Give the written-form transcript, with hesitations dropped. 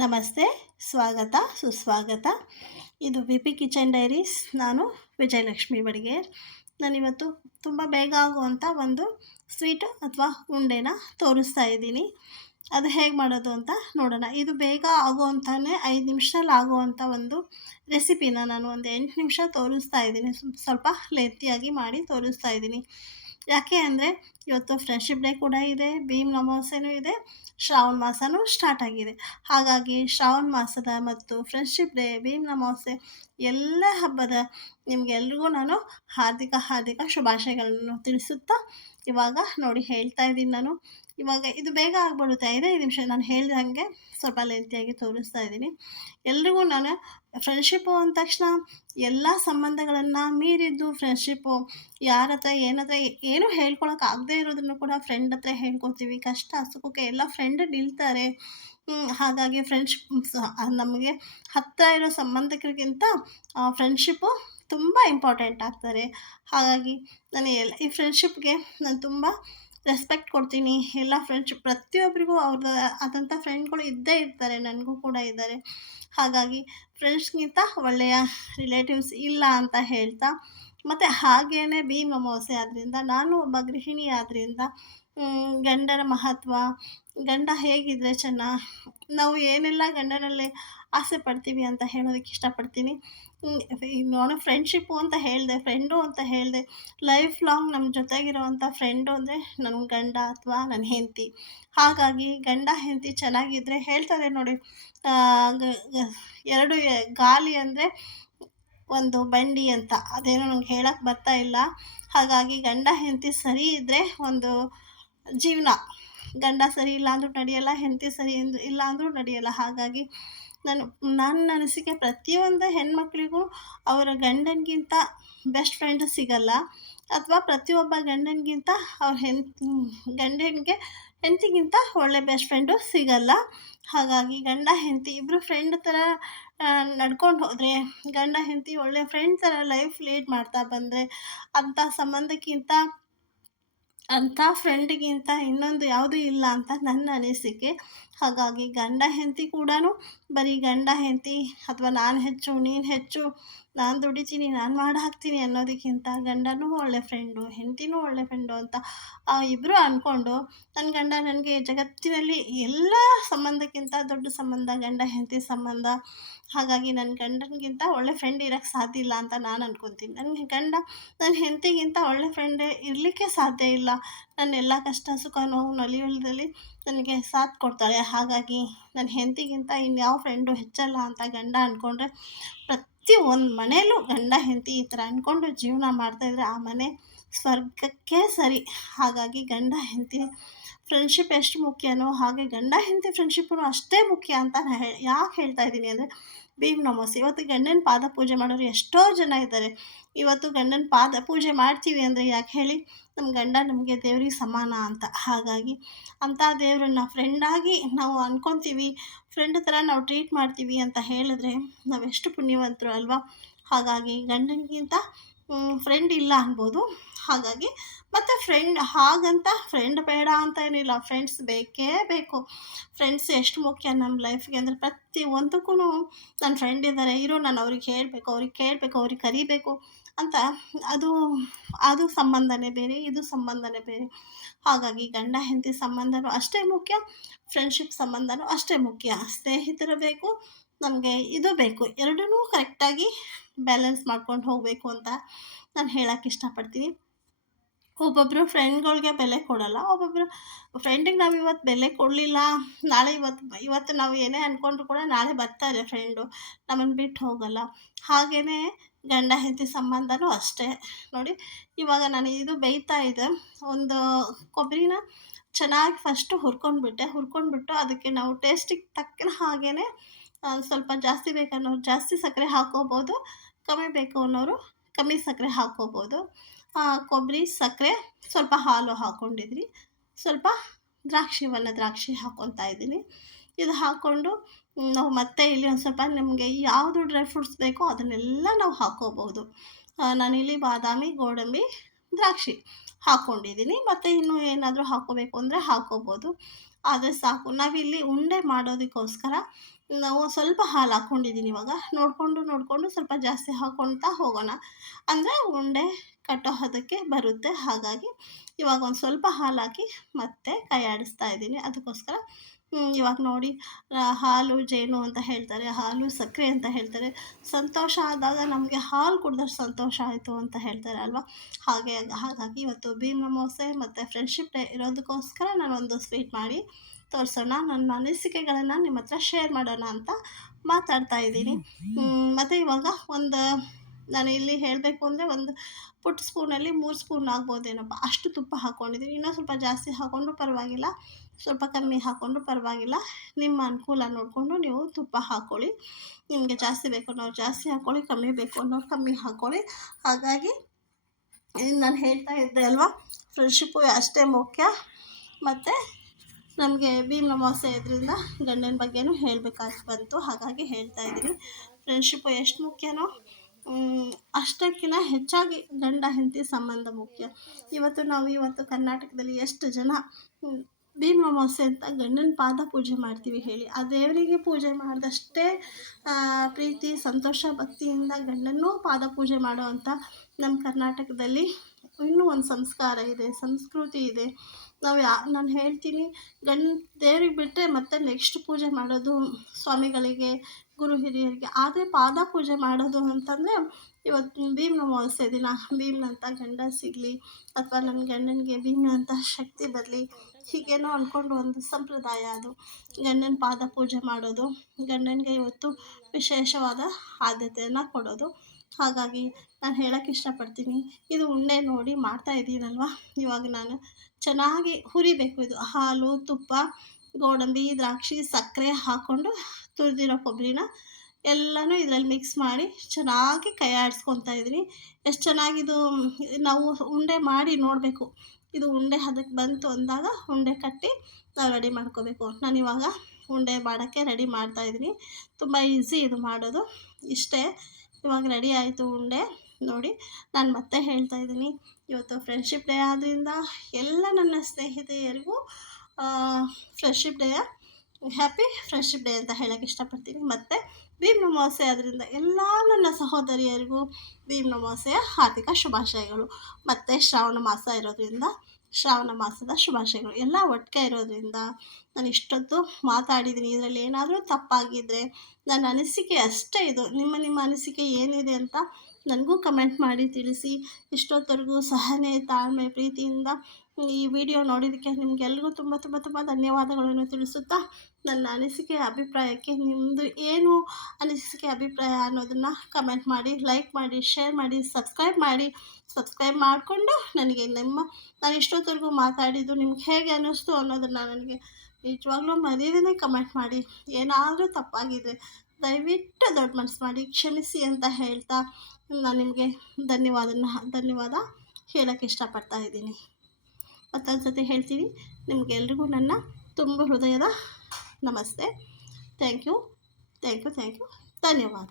ನಮಸ್ತೆ, ಸ್ವಾಗತ, ಸುಸ್ವಾಗತ. ಇದು ವಿ ಪಿ ಕಿಚನ್ ಡೈರೀಸ್. ನಾನು ವಿಜಯಲಕ್ಷ್ಮಿ ಬಡಿಗೇರ್. ನಾನಿವತ್ತು ತುಂಬ ಬೇಗ ಆಗುವಂಥ ಒಂದು ಸ್ವೀಟು ಅಥವಾ ಉಂಡೆನ ತೋರಿಸ್ತಾ ಇದ್ದೀನಿ. ಅದು ಹೇಗೆ ಮಾಡೋದು ಅಂತ ನೋಡೋಣ. ಇದು ಬೇಗ ಆಗುವಂಥನೇ 5 ನಿಮಿಷದಲ್ಲಿ ಆಗುವಂಥ ಒಂದು ರೆಸಿಪಿನ ನಾನು ಒಂದು 8 ನಿಮಿಷ ತೋರಿಸ್ತಾ ಇದ್ದೀನಿ. ಸ್ವಲ್ಪ ಲೆಂತಿಯಾಗಿ ಮಾಡಿ ತೋರಿಸ್ತಾ ಇದ್ದೀನಿ. ಯಾಕೆ ಅಂದರೆ ಇವತ್ತು ಫ್ರೆಂಡ್ಶಿಪ್ ಡೇ ಕೂಡ ಇದೆ, ಭೀಮ್ ಅಮಾವಾಸ್ಯೆನೂ ಇದೆ, ಶ್ರಾವಣ ಮಾಸನೂ ಸ್ಟಾರ್ಟ್ ಆಗಿದೆ. ಹಾಗಾಗಿ ಶ್ರಾವಣ ಮಾಸದ ಮತ್ತು ಫ್ರೆಂಡ್ಶಿಪ್ ಡೇ, ಭೀಮ್ ಅಮಾವಾಸ್ಯೆ ಎಲ್ಲ ಹಬ್ಬದ ನಿಮಗೆಲ್ರಿಗೂ ನಾನು ಹಾರ್ದಿಕ ಶುಭಾಶಯಗಳನ್ನು ತಿಳಿಸುತ್ತಾ ಇವಾಗ ನೋಡಿ ಹೇಳ್ತಾ ಇದ್ದೀನಿ ನಾನು. ಇವಾಗ ಇದು ಬೇಗ ಆಗ್ಬಿಡುತ್ತೆ, 5 ನಿಮಿಷ ನಾನು ಹೇಳ್ದಂಗೆ ಸ್ವಲ್ಪ ಲೆಂತಿಯಾಗಿ ತೋರಿಸ್ತಾ ಇದ್ದೀನಿ. ಎಲ್ರಿಗೂ ನಾನು ಫ್ರೆಂಡ್ಶಿಪ್ಪು ಅಂದ ತಕ್ಷಣ ಎಲ್ಲ ಸಂಬಂಧಗಳನ್ನು ಮೀರಿದ್ದು ಫ್ರೆಂಡ್ಶಿಪ್ಪು. ಯಾರ ಹತ್ರ ಏನೂ ಹೇಳ್ಕೊಳಕ್ಕಾಗದೇ ಇರೋದನ್ನು ಕೂಡ ಫ್ರೆಂಡ್ ಹತ್ರ ಹೇಳ್ಕೊತೀವಿ. ಕಷ್ಟ ಸುಖಕ್ಕೆ ಎಲ್ಲ ಫ್ರೆಂಡ್ ನಿಲ್ತಾರೆ. ಹಾಗಾಗಿ ಫ್ರೆಂಡ್ಶಿಪ್ ನಮಗೆ ಹತ್ತಿರ ಇರೋ ಸಂಬಂಧಿಕರಿಗಿಂತ ಫ್ರೆಂಡ್ಶಿಪ್ಪು ತುಂಬ ಇಂಪಾರ್ಟೆಂಟ್ ಆಗ್ತಾರೆ. ಹಾಗಾಗಿ ನಾನು ಈ ಫ್ರೆಂಡ್ಶಿಪ್ಗೆ ನಾನು ತುಂಬ ರೆಸ್ಪೆಕ್ಟ್ ಕೊಡ್ತೀನಿ. ಎಲ್ಲ ಫ್ರೆಂಡ್ಶಿಪ್ ಪ್ರತಿಯೊಬ್ಬರಿಗೂ ಅವ್ರದ್ದು ಆದಂಥ ಫ್ರೆಂಡ್ಗಳು ಇದ್ದೇ ಇರ್ತಾರೆ, ನನಗೂ ಕೂಡ ಇದ್ದಾರೆ. ಹಾಗಾಗಿ ಫ್ರೆಂಡ್ಸ್ಗಿಂತ ಒಳ್ಳೆಯ ರಿಲೇಟಿವ್ಸ್ ಇಲ್ಲ ಅಂತ ಹೇಳ್ತಾ, ಮತ್ತು ಹಾಗೇ ಭೀಮ್ ಅಮಾವಾಸ್ಯೆ ಆದ್ದರಿಂದ ನಾನು ಒಬ್ಬ ಗೃಹಿಣಿ ಆದ್ದರಿಂದ ಗಂಡನ ಮಹತ್ವ, ಗಂಡ ಹೇಗಿದ್ದರೆ ನಾವು ಏನೆಲ್ಲ ಗಂಡನಲ್ಲಿ ಆಸೆ ಪಡ್ತೀವಿ ಅಂತ ಹೇಳೋದಕ್ಕೆ ಇಷ್ಟಪಡ್ತೀನಿ. ನಾನು ಫ್ರೆಂಡ್ಶಿಪ್ಪು ಅಂತ ಹೇಳಿದೆ, ಫ್ರೆಂಡು ಅಂತ ಹೇಳಿದೆ. ಲೈಫ್ ಲಾಂಗ್ ನಮ್ಮ ಜೊತೆಗಿರೋವಂಥ ಫ್ರೆಂಡು ಅಂದರೆ ನನ್ನ ಗಂಡ ಅಥವಾ ನನ್ನ ಹೆಂಡತಿ. ಹಾಗಾಗಿ ಗಂಡ ಹೆಂಡತಿ ಚೆನ್ನಾಗಿದ್ದರೆ ಹೇಳ್ತಾರೆ ನೋಡಿ, ಎರಡು ಗಾಲಿ ಅಂದರೆ ಒಂದು ಬಂಡಿ ಅಂತ. ಅದೇನೋ ನಂಗೆ ಹೇಳಕ್ಕೆ ಬರ್ತಾ ಇಲ್ಲ. ಹಾಗಾಗಿ ಗಂಡ ಹೆಂಡತಿ ಸರಿ ಇದ್ದರೆ ಒಂದು ಜೀವನ. ಗಂಡ ಸರಿ ಇಲ್ಲ ಅಂದರೂ ನಡೆಯಲ್ಲ, ಹೆಂಡತಿ ಸರಿ ಇಲ್ಲ ಅಂದರೂ ನಡೆಯಲ್ಲ. ಹಾಗಾಗಿ ನನ್ನ ಅನಿಸಿಕೆ ಪ್ರತಿಯೊಂದು ಹೆಣ್ಮಕ್ಳಿಗೂ ಅವರ ಗಂಡನಿಗಿಂತ ಬೆಸ್ಟ್ ಫ್ರೆಂಡ್ ಸಿಗಲ್ಲ, ಅಥವಾ ಪ್ರತಿಯೊಬ್ಬ ಗಂಡನಿಗಿಂತ ಅವ್ರ ಗಂಡನಿಗೆ ಹೆಂಡತಿಗಿಂತ ಒಳ್ಳೆ ಬೆಸ್ಟ್ ಫ್ರೆಂಡು ಸಿಗಲ್ಲ. ಹಾಗಾಗಿ ಗಂಡ ಹೆಂಡತಿ ಇಬ್ಬರು ಫ್ರೆಂಡ್ ಥರ ನಡ್ಕೊಂಡು ಹೋದರೆ, ಗಂಡ ಹೆಂಡತಿ ಒಳ್ಳೆ ಫ್ರೆಂಡ್ ಥರ ಲೈಫ್ ಲೀಡ್ ಮಾಡ್ತಾ ಬಂದರೆ, ಅಂಥ ಸಂಬಂಧಕ್ಕಿಂತ ಅಂಥ ಫ್ರೆಂಡಿಗಿಂತ ಇನ್ನೊಂದು ಯಾವುದೂ ಇಲ್ಲ ಅಂತ ನನ್ನ ಅನಿಸಿಕೆ. ಹಾಗಾಗಿ ಗಂಡ ಹೆಂಡತಿ ಕೂಡ ಬರೀ ಗಂಡ ಹೆಂಡತಿ ಅಥವಾ ನಾನು ಹೆಚ್ಚು ನೀನು ಹೆಚ್ಚು, ನಾನು ದುಡಿತೀನಿ ನಾನು ಮಾಡಿ ಹಾಕ್ತೀನಿ ಅನ್ನೋದಕ್ಕಿಂತ ಗಂಡನೂ ಒಳ್ಳೆ ಫ್ರೆಂಡು, ಹೆಂಡತಿನೂ ಒಳ್ಳೆ ಫ್ರೆಂಡು ಅಂತ ಇಬ್ಬರು ಅಂದ್ಕೊಂಡು, ನನ್ನ ಗಂಡ ನನಗೆ ಜಗತ್ತಿನಲ್ಲಿ ಎಲ್ಲ ಸಂಬಂಧಕ್ಕಿಂತ ದೊಡ್ಡ ಸಂಬಂಧ ಗಂಡ ಹೆಂಡತಿ ಸಂಬಂಧ. ಹಾಗಾಗಿ ನನ್ನ ಗಂಡನಿಗಿಂತ ಒಳ್ಳೆ ಫ್ರೆಂಡ್ ಇರೋಕ್ಕೆ ಸಾಧ್ಯ ಇಲ್ಲ ಅಂತ ನಾನು ಅಂದ್ಕೊತೀನಿ. ನನಗೆ ಗಂಡ ನನ್ನ ಹೆಂಡತಿಗಿಂತ ಒಳ್ಳೆ ಫ್ರೆಂಡೇ ಇರಲಿಕ್ಕೆ ಸಾಧ್ಯ ಇಲ್ಲ. ನನ್ನ ಎಲ್ಲ ಕಷ್ಟ ಸುಖ ನೋವು ನಲಿಯುವುದರಲ್ಲಿ ನನಗೆ ಸಾಥ್ ಕೊಡ್ತಾಳೆ. ಹಾಗಾಗಿ ನನ್ನ ಹೆಂಡತಿಗಿಂತ ಇನ್ಯಾವ ಫ್ರೆಂಡು ಹೆಚ್ಚಲ್ಲ ಅಂತ ಗಂಡ ಅಂದ್ಕೊಂಡ್ರೆ, ಪ್ರತಿಯೊಂದು ಮನೆಯಲ್ಲೂ ಗಂಡ ಹೆಂಡತಿ ಈ ಥರ ಅಂದ್ಕೊಂಡು ಜೀವನ ಮಾಡ್ತಾಯಿದ್ರೆ ಆ ಮನೆ ಸ್ವರ್ಗಕ್ಕೆ ಸರಿ. ಹಾಗಾಗಿ ಗಂಡ ಹೆಂಡತಿ ಫ್ರೆಂಡ್ಶಿಪ್ ಎಷ್ಟು ಮುಖ್ಯನೋ ಹಾಗೆ ಗಂಡ ಹೆಂಡತಿ ಫ್ರೆಂಡ್ಶಿಪ್ಪು ಅಷ್ಟೇ ಮುಖ್ಯ ಅಂತ ನಾನು ಯಾಕೆ ಹೇಳ್ತಾ ಇದ್ದೀನಿ ಅಂದರೆ, ಭೀಮ್ ಅಮಾವಾಸ್ಯೆ ಇವತ್ತು ಗಂಡನ ಪಾದ ಪೂಜೆ ಮಾಡೋರು ಎಷ್ಟೋ ಜನ ಇದ್ದಾರೆ. ಇವತ್ತು ಗಂಡನ ಪಾದ ಪೂಜೆ ಮಾಡ್ತೀವಿ ಅಂದರೆ ಯಾಕೆ ಹೇಳಿ, ನಮ್ಮ ಗಂಡ ನಮಗೆ ದೇವ್ರಿಗೆ ಸಮಾನ ಅಂತ. ಹಾಗಾಗಿ ಅಂಥ ದೇವರನ್ನ ಫ್ರೆಂಡಾಗಿ ನಾವು ಅಂದ್ಕೊತೀವಿ, ಫ್ರೆಂಡ್ ಥರ ನಾವು ಟ್ರೀಟ್ ಮಾಡ್ತೀವಿ ಅಂತ ಹೇಳಿದ್ರೆ ನಾವೆಷ್ಟು ಪುಣ್ಯವಂತರು ಅಲ್ವಾ. ಹಾಗಾಗಿ ಗಂಡನಿಗಿಂತ ಫ್ರೆಂಡ್ ಇಲ್ಲ ಅನ್ಬೋದು. ಹಾಗಾಗಿ ಮತ್ತು ಹಾಗಂತ ಫ್ರೆಂಡ್ ಬೇಡ ಅಂತ ಏನಿಲ್ಲ, ಫ್ರೆಂಡ್ಸ್ ಬೇಕೇ ಬೇಕು. ಫ್ರೆಂಡ್ಸ್ ಎಷ್ಟು ಮುಖ್ಯ ನಮ್ಮ ಲೈಫ್ಗೆ ಅಂದರೆ, ಪ್ರತಿಯೊಂದಕ್ಕೂ ನನ್ನ ಫ್ರೆಂಡ್ ಇದ್ದಾರೆ, ಇರೋ ನಾನು ಅವ್ರಿಗೆ ಹೇಳಬೇಕು, ಅವ್ರಿಗೆ ಕೇಳಬೇಕು, ಅವ್ರಿಗೆ ಕರಿಬೇಕು ಅಂತ. ಅದು ಸಂಬಂಧನೇ ಬೇರೆ, ಇದು ಸಂಬಂಧನೇ ಬೇರೆ. ಹಾಗಾಗಿ ಗಂಡ ಹೆಂಡತಿ ಸಂಬಂಧನೂ ಅಷ್ಟೇ ಮುಖ್ಯ, ಫ್ರೆಂಡ್ಶಿಪ್ ಸಂಬಂಧನೂ ಅಷ್ಟೇ ಮುಖ್ಯ. ಸ್ನೇಹಿತರು ಬೇಕು, ನಮಗೆ ಇದು ಬೇಕು. ಎರಡನ್ನೂ ಕರೆಕ್ಟಾಗಿ ಬ್ಯಾಲೆನ್ಸ್ ಮಾಡ್ಕೊಂಡು ಹೋಗಬೇಕು ಅಂತ ನಾನು ಹೇಳೋಕ್ಕೆ ಇಷ್ಟಪಡ್ತೀನಿ. ಒಬ್ಬೊಬ್ಬರು ಫ್ರೆಂಡ್ಗಳಿಗೆ ಬೆಲೆ ಕೊಡೋಲ್ಲ. ಒಬ್ಬೊಬ್ಬರು ಫ್ರೆಂಡಿಗೆ ನಾವು ಇವತ್ತು ಬೆಲೆ ಕೊಡಲಿಲ್ಲ, ನಾಳೆ ಇವತ್ತು ನಾವು ಏನೇ ಅಂದ್ಕೊಂಡ್ರು ಕೂಡ ನಾಳೆ ಬರ್ತಾರೆ ಫ್ರೆಂಡು, ನಮ್ಮನ್ನು ಬಿಟ್ಟು ಹೋಗಲ್ಲ. ಹಾಗೆಯೇ ಗಂಡ ಹೆಂಡತಿ ಸಂಬಂಧನೂ ಅಷ್ಟೇ ನೋಡಿ. ಇವಾಗ ನಾನು ಇದು ಬೇಯ್ತಾ ಇದೆ, ಒಂದು ಕೊಬ್ಬರಿನ ಚೆನ್ನಾಗಿ ಫಸ್ಟು ಹುರ್ಕೊಂಡ್ಬಿಟ್ಟು ಅದಕ್ಕೆ ನಾವು ಟೇಸ್ಟಿಗೆ ತಕ್ಕ ಹಾಗೇ ಸ್ವಲ್ಪ ಜಾಸ್ತಿ ಬೇಕನ್ನೋರು ಜಾಸ್ತಿ ಸಕ್ಕರೆ ಹಾಕ್ಕೋಬೋದು, ಕಮ್ಮಿ ಬೇಕು ಅನ್ನೋರು ಕಮ್ಮಿ ಸಕ್ಕರೆ ಹಾಕ್ಕೋಬೋದು. ಕೊಬ್ಬರಿ, ಸಕ್ಕರೆ, ಸ್ವಲ್ಪ ಹಾಲು ಹಾಕ್ಕೊಂಡಿದ್ದೀನಿ, ಸ್ವಲ್ಪ ದ್ರಾಕ್ಷಿ ಹಾಕ್ಕೊತಾ ಇದ್ದೀನಿ. ಇದು ಹಾಕ್ಕೊಂಡು ನಾವು ಮತ್ತೆ ಇಲ್ಲಿ ಒಂದು ಸ್ವಲ್ಪ ನಮಗೆ ಯಾವುದು ಡ್ರೈ ಫ್ರೂಟ್ಸ್ ಬೇಕೋ ಅದನ್ನೆಲ್ಲ ನಾವು ಹಾಕ್ಕೋಬೋದು. ನಾನಿಲ್ಲಿ ಬಾದಾಮಿ, ಗೋಡಂಬಿ, ದ್ರಾಕ್ಷಿ ಹಾಕ್ಕೊಂಡಿದ್ದೀನಿ. ಮತ್ತು ಇನ್ನೂ ಏನಾದರೂ ಹಾಕ್ಕೋಬೇಕು ಅಂದರೆ ಹಾಕ್ಕೋಬೋದು. ಆದರೆ ಸಾಕು. ನಾವಿಲ್ಲಿ ಉಂಡೆ ಮಾಡೋದಕ್ಕೋಸ್ಕರ ನಾವು ಸ್ವಲ್ಪ ಹಾಲು ಹಾಕ್ಕೊಂಡಿದ್ದೀನಿ ಇವಾಗ. ನೋಡಿಕೊಂಡು ಸ್ವಲ್ಪ ಜಾಸ್ತಿ ಹಾಕ್ಕೊಳ್ತಾ ಹೋಗೋಣ. ಅಂದರೆ ಉಂಡೆ ಕಟ್ಟೋ ಹದಕ್ಕೆ ಬರುತ್ತೆ. ಹಾಗಾಗಿ ಇವಾಗ ಒಂದು ಸ್ವಲ್ಪ ಹಾಲು ಹಾಕಿ ಮತ್ತೆ ಕೈ ಆಡಿಸ್ತಾ ಇದ್ದೀನಿ. ಅದಕ್ಕೋಸ್ಕರ ಇವಾಗ ನೋಡಿ, ಹಾಲು ಜೇನು ಅಂತ ಹೇಳ್ತಾರೆ, ಹಾಲು ಸಕ್ಕರೆ ಅಂತ ಹೇಳ್ತಾರೆ. ಸಂತೋಷ ಆದಾಗ ನಮಗೆ ಹಾಲು ಕುಡ್ದಷ್ಟು ಸಂತೋಷ ಆಯಿತು ಅಂತ ಹೇಳ್ತಾರೆ ಅಲ್ವಾ? ಹಾಗಾಗಿ ಇವತ್ತು ಭೀಮ್ ಅಮಾವಾಸ್ಯೆ ಮತ್ತು ಫ್ರೆಂಡ್ಶಿಪ್ ಡೇ ಇರೋದಕ್ಕೋಸ್ಕರ ನಾನೊಂದು ಸ್ವೀಟ್ ಮಾಡಿ ತೋರಿಸೋಣ, ನನ್ನ ಅನಿಸಿಕೆಗಳನ್ನು ನಿಮ್ಮ ಹತ್ರ ಶೇರ್ ಮಾಡೋಣ ಅಂತ ಮಾತಾಡ್ತಾ ಇದ್ದೀನಿ. ಮತ್ತು ಇವಾಗ ನಾನು ಇಲ್ಲಿ ಹೇಳಬೇಕು ಅಂದರೆ ಒಂದು ಪುಟ್ಟ ಸ್ಪೂನಲ್ಲಿ 3 ಸ್ಪೂನ್ ಆಗ್ಬೋದೇನಪ್ಪ ಅಷ್ಟು ತುಪ್ಪ ಹಾಕ್ಕೊಂಡಿದ್ದೀನಿ. ಇನ್ನೂ ಸ್ವಲ್ಪ ಜಾಸ್ತಿ ಹಾಕ್ಕೊಂಡ್ರೂ ಪರವಾಗಿಲ್ಲ, ಸ್ವಲ್ಪ ಕಮ್ಮಿ ಹಾಕ್ಕೊಂಡ್ರೂ ಪರವಾಗಿಲ್ಲ. ನಿಮ್ಮ ಅನುಕೂಲ ನೋಡಿಕೊಂಡು ನೀವು ತುಪ್ಪ ಹಾಕ್ಕೊಳ್ಳಿ. ನಿಮಗೆ ಜಾಸ್ತಿ ಬೇಕು ಅನ್ನೋರು ಜಾಸ್ತಿ ಹಾಕ್ಕೊಳ್ಳಿ, ಕಮ್ಮಿ ಬೇಕು ಅನ್ನೋರು ಕಮ್ಮಿ ಹಾಕ್ಕೊಳ್ಳಿ. ಹಾಗಾಗಿ ನಾನು ಹೇಳ್ತಾ ಇದ್ದೆ ಅಲ್ವಾ, ಫ್ರೆಂಡ್ಶಿಪ್ಪು ಅಷ್ಟೇ ಮುಖ್ಯ. ಮತ್ತು ನಮಗೆ ಭೀಮ್ ಅಮಾವಾಸ್ಯೆ ಇದರಿಂದ ಗಂಡನ ಬಗ್ಗೆನೂ ಹೇಳಬೇಕಾಗಿ ಬಂತು, ಹಾಗಾಗಿ ಹೇಳ್ತಾ ಇದ್ದೀನಿ. ಫ್ರೆಂಡ್ಶಿಪ್ಪು ಎಷ್ಟು ಮುಖ್ಯನೋ ಅಷ್ಟಕ್ಕಿಂತ ಹೆಚ್ಚಾಗಿ ಗಂಡ ಹೆಂಡತಿ ಸಂಬಂಧ ಮುಖ್ಯ. ಇವತ್ತು ಕರ್ನಾಟಕದಲ್ಲಿ ಎಷ್ಟು ಜನ ಭೀಮ್ ಅಮಾವಾಸ್ಯೆ ಅಂತ ಗಂಡನ ಪಾದ ಪೂಜೆ ಮಾಡ್ತೀವಿ ಹೇಳಿ. ಆ ದೇವರಿಗೆ ಪೂಜೆ ಮಾಡಿದಷ್ಟೇ ಪ್ರೀತಿ, ಸಂತೋಷ, ಭಕ್ತಿಯಿಂದ ಗಂಡನ್ನೂ ಪಾದ ಪೂಜೆ ಮಾಡೋ ಅಂಥ ನಮ್ಮ ಕರ್ನಾಟಕದಲ್ಲಿ ಇನ್ನೂ ಒಂದು ಸಂಸ್ಕಾರ ಇದೆ, ಸಂಸ್ಕೃತಿ ಇದೆ. ನಾನು ಹೇಳ್ತೀನಿ, ದೇವ್ರಿಗೆ ಬಿಟ್ಟರೆ ಮತ್ತೆ ನೆಕ್ಸ್ಟ್ ಪೂಜೆ ಮಾಡೋದು ಸ್ವಾಮಿಗಳಿಗೆ, ಗುರು ಹಿರಿಯರಿಗೆ. ಆದರೆ ಪಾದ ಪೂಜೆ ಮಾಡೋದು ಅಂತಂದರೆ ಇವತ್ತು ಭೀಮ್ ಅಮಾವಾಸ್ಯೆ ದಿನ ಭೀಮ್ನಂಥ ಗಂಡ ಸಿಗಲಿ, ಅಥವಾ ನನ್ನ ಗಂಡನಿಗೆ ಭೀಮ್ನಂಥ ಶಕ್ತಿ ಬರಲಿ, ಹೀಗೇನೋ ಅಂದ್ಕೊಂಡು ಒಂದು ಸಂಪ್ರದಾಯ ಅದು. ಗಂಡನ ಪಾದ ಪೂಜೆ ಮಾಡೋದು, ಗಂಡನಿಗೆ ಇವತ್ತು ವಿಶೇಷವಾದ ಆದ್ಯತೆಯನ್ನು ಕೊಡೋದು. ಹಾಗಾಗಿ ನಾನು ಹೇಳೋಕ್ಕೆ ಇಷ್ಟಪಡ್ತೀನಿ, ಇದು ಉಂಡೆ ನೋಡಿ ಮಾಡ್ತಾ ಇದ್ದೀನಲ್ವ, ಇವಾಗ ನಾನು ಚೆನ್ನಾಗಿ ಹುರಿಬೇಕು. ಇದು ಹಾಲು, ತುಪ್ಪ, ಗೋಡಂಬಿ, ದ್ರಾಕ್ಷಿ, ಸಕ್ಕರೆ ಹಾಕ್ಕೊಂಡು ತುರಿದಿರೋ ಕೊಬ್ಬರಿನ ಎಲ್ಲನೂ ಇದರಲ್ಲಿ ಮಿಕ್ಸ್ ಮಾಡಿ ಚೆನ್ನಾಗಿ ಕೈ ಆಡಿಸ್ಕೊತಾ ಇದ್ದೀನಿ. ಎಷ್ಟು ಚೆನ್ನಾಗಿದು ನಾವು ಉಂಡೆ ಮಾಡಿ ನೋಡಬೇಕು. ಇದು ಉಂಡೆ ಹದಕ್ಕೆ ಬಂತು ಅಂದಾಗ ಉಂಡೆ ಕಟ್ಟಿ ನಾವು ರೆಡಿ ಮಾಡ್ಕೋಬೇಕು. ನಾನಿವಾಗ ಉಂಡೆ ಮಾಡೋಕ್ಕೆ ರೆಡಿ ಮಾಡ್ತಾಯಿದ್ದೀನಿ. ತುಂಬ ಈಸಿ ಇದು ಮಾಡೋದು. ಇಷ್ಟೇ, ಇವಾಗ ರೆಡಿ ಆಯಿತು ಉಂಡೆ. ನೋಡಿ, ನಾನು ಮತ್ತೆ ಹೇಳ್ತಾ ಇದ್ದೀನಿ, ಇವತ್ತು ಫ್ರೆಂಡ್ಶಿಪ್ ಡೇ ಆದ್ದರಿಂದ ಎಲ್ಲ ನನ್ನ ಸ್ನೇಹಿತೆಯರಿಗೂ ಫ್ರೆಂಡ್ಶಿಪ್ ಡೇಯ ಹ್ಯಾಪಿ ಫ್ರೆಂಡ್ಶಿಪ್ ಡೇ ಅಂತ ಹೇಳೋಕ್ಕೆ ಇಷ್ಟಪಡ್ತೀನಿ. ಮತ್ತು ಭೀಮ್ ಅಮಾವಾಸ್ಯೆ ಆದ್ದರಿಂದ ಎಲ್ಲ ನನ್ನ ಸಹೋದರಿಯರಿಗೂ ಭೀಮ್ ಅಮಾವಾಸ್ಯೆಯ ಹಾರ್ದಿಕ ಶುಭಾಶಯಗಳು. ಮತ್ತು ಶ್ರಾವಣ ಮಾಸ ಇರೋದ್ರಿಂದ ಶ್ರಾವಣ ಮಾಸದ ಶುಭಾಶಯಗಳು. ಎಲ್ಲ ಒಟ್ಟಿಗೆ ಇರೋದ್ರಿಂದ ನಾನು ಇಷ್ಟೊತ್ತು ಮಾತಾಡಿದ್ದೀನಿ. ಇದರಲ್ಲಿ ಏನಾದರೂ ತಪ್ಪಾಗಿದ್ದರೆ ನನ್ನ ಅನಿಸಿಕೆ ಅಷ್ಟೇ ಇದು. ನಿಮ್ಮ ಅನಿಸಿಕೆ ಏನಿದೆ ಅಂತ ನನಗೂ ಕಮೆಂಟ್ ಮಾಡಿ ತಿಳಿಸಿ. ಇಷ್ಟೊತ್ತವರೆಗೂ ಸಹನೆ, ತಾಳ್ಮೆ, ಪ್ರೀತಿಯಿಂದ ಈ ವಿಡಿಯೋ ನೋಡಿದ್ದಕ್ಕೆ ನಿಮಗೆಲ್ರಿಗೂ ತುಂಬ ತುಂಬ ತುಂಬ ಧನ್ಯವಾದಗಳನ್ನು ತಿಳಿಸುತ್ತಾ, ನನ್ನ ಅನಿಸಿಕೆ ಅಭಿಪ್ರಾಯಕ್ಕೆ ನಿಮ್ಮದು ಏನು ಅನಿಸಿಕೆ ಅಭಿಪ್ರಾಯ ಅನ್ನೋದನ್ನು ಕಮೆಂಟ್ ಮಾಡಿ, ಲೈಕ್ ಮಾಡಿ, ಶೇರ್ ಮಾಡಿ, ಸಬ್ಸ್ಕ್ರೈಬ್ ಮಾಡಿಕೊಂಡು ನನಗೆ ನಾನು ಇಷ್ಟೊತ್ತವರೆಗೂ ಮಾತಾಡಿದ್ದು ನಿಮ್ಗೆ ಹೇಗೆ ಅನ್ನಿಸ್ತು ಅನ್ನೋದನ್ನು ನನಗೆ ನಿಜವಾಗ್ಲೂ ಮರೀದೇ ಕಮೆಂಟ್ ಮಾಡಿ. ಏನಾದರೂ ತಪ್ಪಾಗಿದೆ ದಯವಿಟ್ಟು ದೊಡ್ಡ ಮನಸ್ಸು ಮಾಡಿ ಕ್ಷಮಿಸಿ ಅಂತ ಹೇಳ್ತಾ ನಾನು ನಿಮಗೆ ಧನ್ಯವಾದ ಹೇಳೋಕ್ಕೆ ಇಷ್ಟಪಡ್ತಾ ಇದ್ದೀನಿ. ಮತ್ತೊಂದು ಸತಿ ಹೇಳ್ತೀನಿ, ನಿಮಗೆಲ್ರಿಗೂ ನನ್ನ ತುಂಬ ಹೃದಯದ ನಮಸ್ತೆ. Thank you. ಧನ್ಯವಾದ.